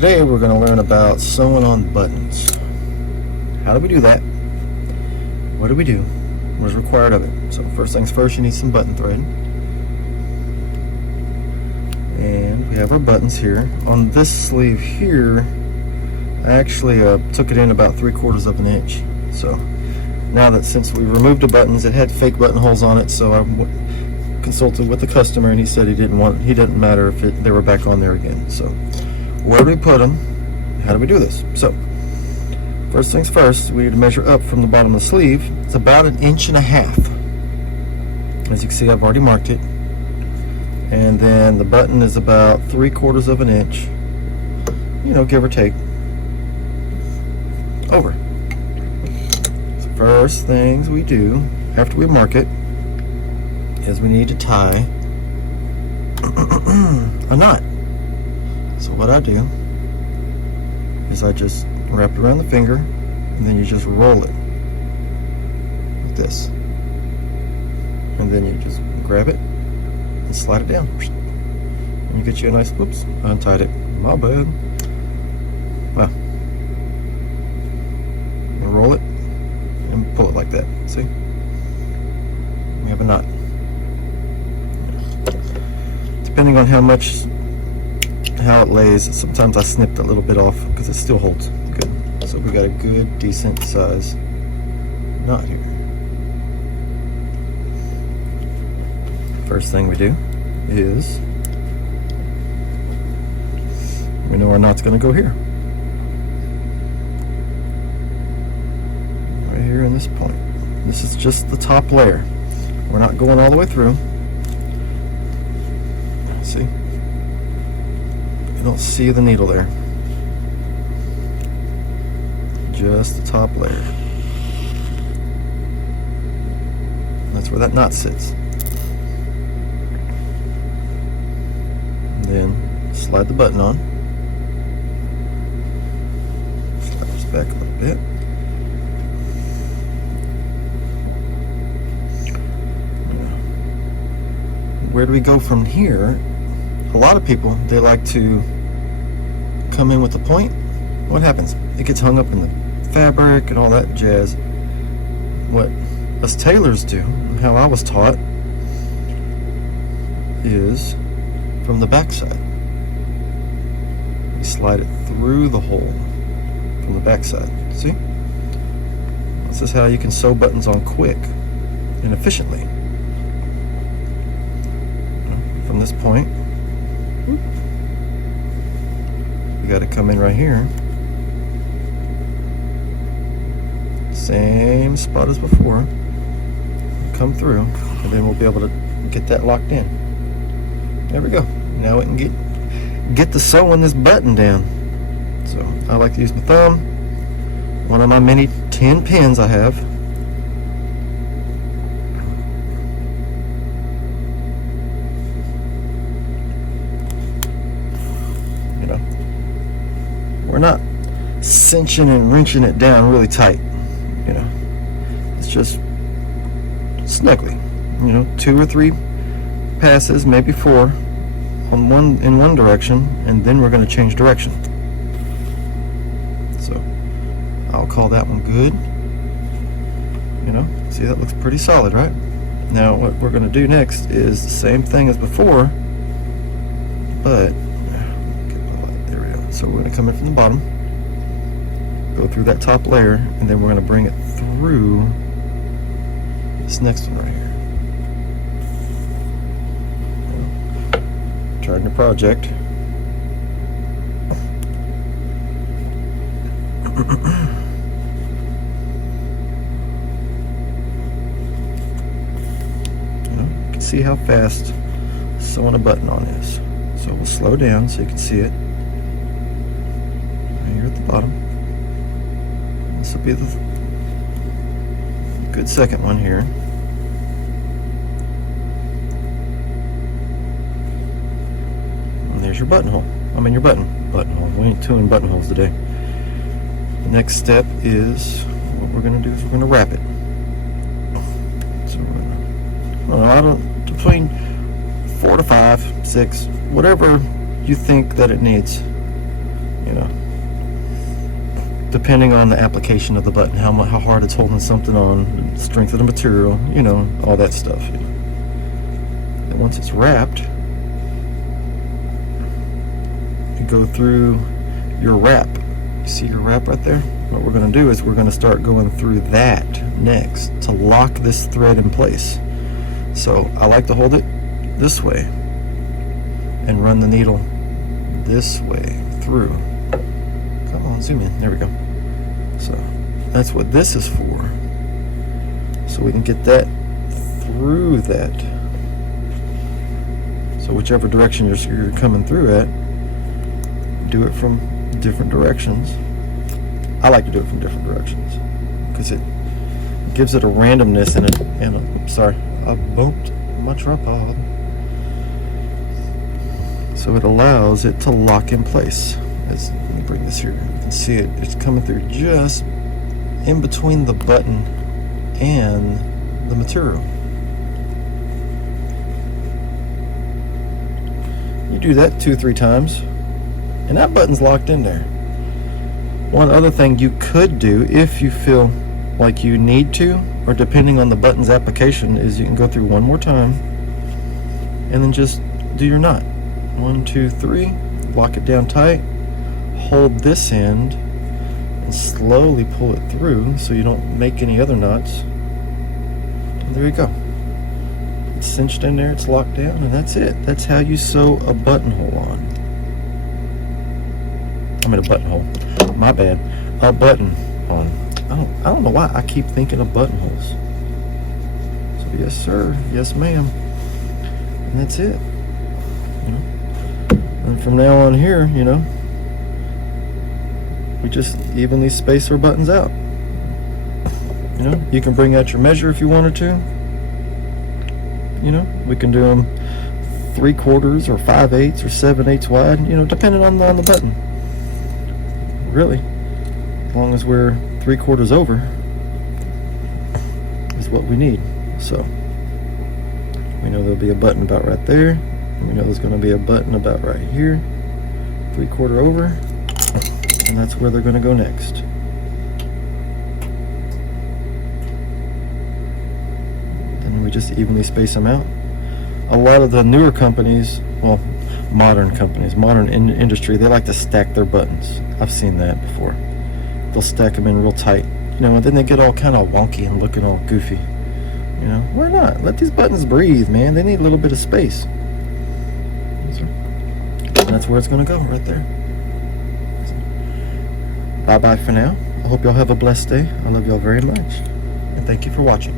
today we're going to learn about sewing on buttons. How do we do that? What do we do? What is required of it? So first things first, you need some button thread. And we have our buttons here. On this sleeve here, I actually took it in about 3/4 of an inch. So now that since we removed the buttons, it had fake buttonholes on it, so I consulted with the customer and he said he didn't matter if they were back on there again. So where do we put them? How do we do this? So first things first, we need to measure up from the bottom of the sleeve. It's about 1.5 inches. As you can see, I've already marked it. And then the button is about 3/4 of an inch, you know, give or take, over. So first things we do after we mark it is we need to tie a knot. So what I do is I just wrap it around the finger and then you just roll it like this, and then you just grab it and slide it down and you get you a nice, whoops, I untied it, my bad. Well, you roll it and pull it like that. See, we have a knot. Depending on how it lays, sometimes I snipped a little bit off because it still holds good. So we got a good, decent size knot here. First thing we do is we know our knot's going to go here, right here in this point. This is just the top layer. We're not going all the way through. See? You don't see the needle there. Just the top layer. That's where that knot sits. And then slide the button on. Slide this back a little bit. Where do we go from here? A lot of people, they like to come in with the point. What happens? It gets hung up in the fabric and all that jazz. What us tailors do, how I was taught, is from the back side. You slide it through the hole from the back side. See? This is how you can sew buttons on quick and efficiently. From this point, we got to come in right here, same spot as before, come through, and then we'll be able to get that locked in. There we go. Now we can get to sewing this button down. So I like to use my thumb, one of my many 10 pins I have. We're not cinching and wrenching it down really tight, you know. It's just snugly, you know, 2 or 3 passes, maybe 4, in one direction, and then we're going to change direction. So I'll call that one good. You know, see, that looks pretty solid, right? Now what we're going to do next is the same thing as before, but so we're going to come in from the bottom, go through that top layer, and then we're going to bring it through this next one right here. Turn your project. You can see how fast sewing a button on is. So we'll slow down so you can see it. Here at the bottom. This will be the good second one here. And there's your buttonhole. I mean your buttonhole. We ain't doing buttonholes today. The next step is, what we're going to do is we're going to wrap it. So we're going to, between 4 to 5, 6, whatever you think that it needs. you know, depending on the application of the button, how hard it's holding something on, strength of the material, you know, all that stuff. And once it's wrapped, you go through your wrap. You see your wrap right there? What we're going to do is we're going to start going through that next to lock this thread in place. So I like to hold it this way and run the needle this way through. Come on, zoom in. There we go. So that's what this is for. So we can get that through that. So whichever direction you're coming through at, do it from different directions. I like to do it from different directions because it gives it a randomness and sorry, I bumped my tripod. So it allows it to lock in place. Let me bring this here. You can see it's coming through just in between the button and the material. You do that 2-3 times and that button's locked in there. One other thing you could do if you feel like you need to, or depending on the button's application, is you can go through one more time and then just do your knot. 1, 2, 3, lock it down tight, hold this end and slowly pull it through so you don't make any other knots. And there you go. It's cinched in there, it's locked down, and that's it. That's how you sew a buttonhole on. I mean a buttonhole. My bad. A button on. I don't know why I keep thinking of buttonholes. So yes sir, yes ma'am. And that's it. You know? And from now on here, you know, we just evenly space our buttons out. You know, you can bring out your measure if you wanted to. You know, we can do them 3/4 or 5/8 or 7/8 wide, you know, depending on the button. Really, as long as we're 3/4 over is what we need. So we know there'll be a button about right there, and we know there's going to be a button about right here, 3/4 over, and that's where they're going to go next. Then we just evenly space them out. A lot of the newer companies, well, modern companies, modern industry, they like to stack their buttons. I've seen that before. They'll stack them in real tight, you know, and then they get all kind of wonky and looking all goofy. You know, why not? Let these buttons breathe, man. They need a little bit of space. And that's where it's going to go, right there. Bye-bye for now. I hope y'all have a blessed day. I love y'all very much. And thank you for watching.